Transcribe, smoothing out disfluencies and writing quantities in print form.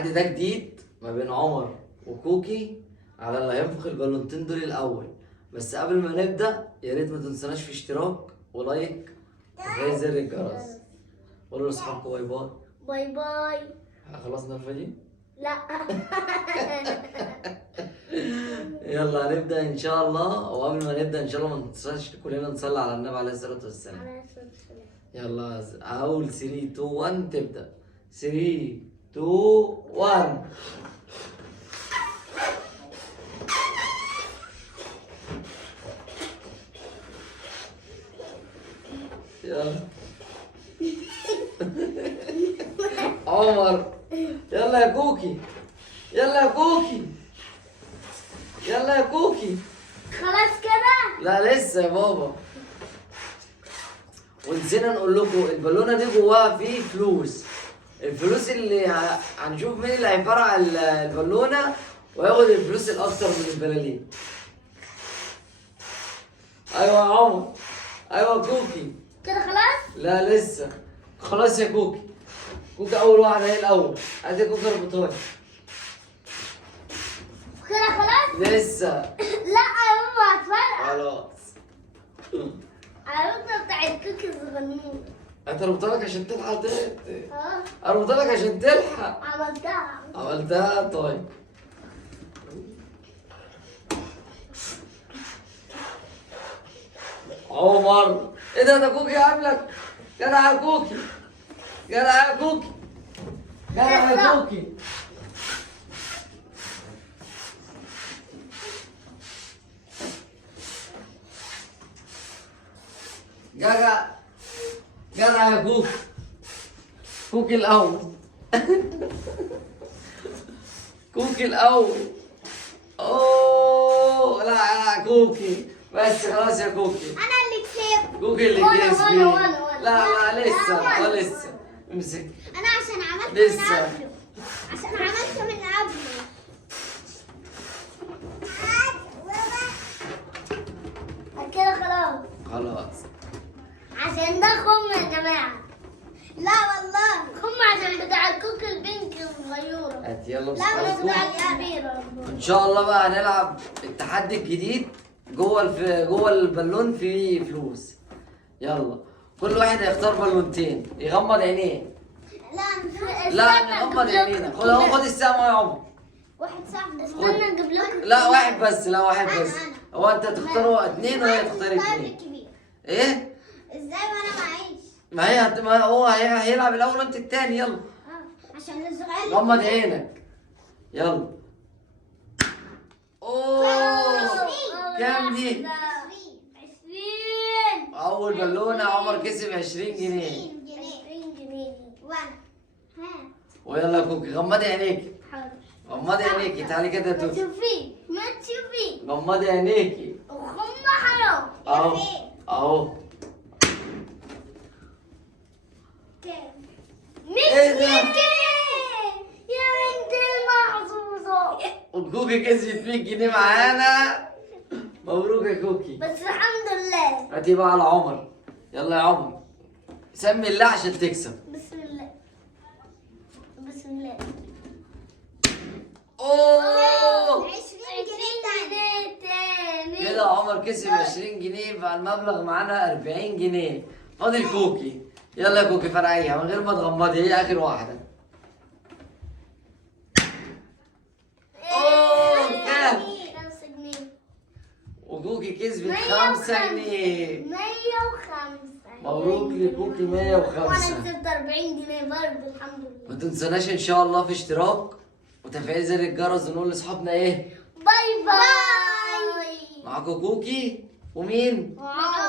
التحدي ده جديد ما بين عمر وكوكي على اللي هينفخ البالونتين دول الاول. بس قبل ما نبدا يا ريت ما تنسوناش في اشتراك ولايك وزي زر الجرس. قولوا لاصحابكم باي باي. باي باي. خلصنا الفيديو؟ لا. يلا هنبدا ان شاء الله. وقبل ما نبدا ان شاء الله ما ننساش كلنا نصلي على النبي عليه الصلاه والسلام. يلا هقول 3 2 1 تبدا. 3 2 1. يلا عمر. يلا يا كوكي. يلا يا كوكي. يلا يا كوكي. خلاص كده؟ لا لسه يا بابا. ونسينا نقول لكم البالونه دي جواها فيه فلوس. الفلوس اللي هنشوف مين اللي هيفرقع البالونه وياخد الفلوس الاكتر من البلالين. ايوه يا عمر. ايوه كوكي. كده خلاص؟ لا لسه. خلاص يا كوكي. كوكي اول واحده هي الاول. ادي كوكي اربطها. كده خلاص؟ لسه. لا يا ماما هتفرقع. خلاص. عروضة بتاعت كوكي الصغنون. انت اربطها لك عشان تلحق اه اربطها لك عشان تلحق. عملتها. عملتها طيب. عمر. ايه ده كوكي قبلك. جدع يا كوكي. جدع يا كوكي. جدع يا كوكي. جدع. جدع يا كوكي. كوكي الاول. كوكي الاول. اوه لا لا كوكي. بس خلاص يا كوكي. انا اللي كسبت. كوكي اللي وانا- كسب. وانا- وانا- وانا. لا لا لسه. وانا. لا لسه. امسك. انا عشان عملت لسه. من قبله. عشان عملت من قبله. كده خلاص. خلاص. عشان ده خم يا جماعة. لا والله خم عشان بتاع الكوكي البنك الصغيرة. هات يلا لا مش بصحابكم. بتاع الكبيرة. ان شاء الله بقى هنلعب التحدي الجديد. جوه البالون فيه فلوس. يلا كل واحد هيختار بالونتين يغمض عينيه. لا مش لا نغمض عينينا. خد السهم يا عمر. واحد صاحبي استنى اجيب لكم. لا واحد بس. لا واحد بس. أنا. هو انت تختاروا اتنين وهي تختار اتنين. الكبير. ايه؟ ازاي وانا معيش؟ ما هو هيلعب الاول وانت التاني. يلا عشان الصغير. غمض عينك. يلا. اوه كام دي؟ 20. اول بالونه عمر كسب 20 جنيه. 20 جنيه. وانا ها ويلا يا كوكي غمضي عينيكي. حاضر. غمضي عينيكي. تعالي كده ما توفي. تشوفي ما تشوفي. غمضي عينيكي. وخم حرام. اهو اهو. إيه ده؟ يا بنت المحظوظة. وكوكي كسبت 100 جنيه معانا. مبروك يا كوكي. بس الحمد لله. هاتي بقى على عمر. يلا يا عمر سمي الله عشان تكسب. بسم الله. بسم الله. اوه 20 جنيه تاني. كده عمر كسب 20 جنيه. فالمبلغ معانا 40 جنيه. فاضل كوكي. يلا يا كوكي فرقعيها من غير ما تغمضي. هي اخر واحده. اوه كام؟ 5 جنيه. وكوكي كسبت 5 جنيه. 105. مبروك لكوكي وانا 105. كسبت 40 جنيه برضه الحمد لله. ما تنسوناش ان شاء الله في اشتراك وتفعيل زر الجرس. ونقول لاصحابنا ايه؟ باي باي. معاكم كوكي ومين؟ وعمر.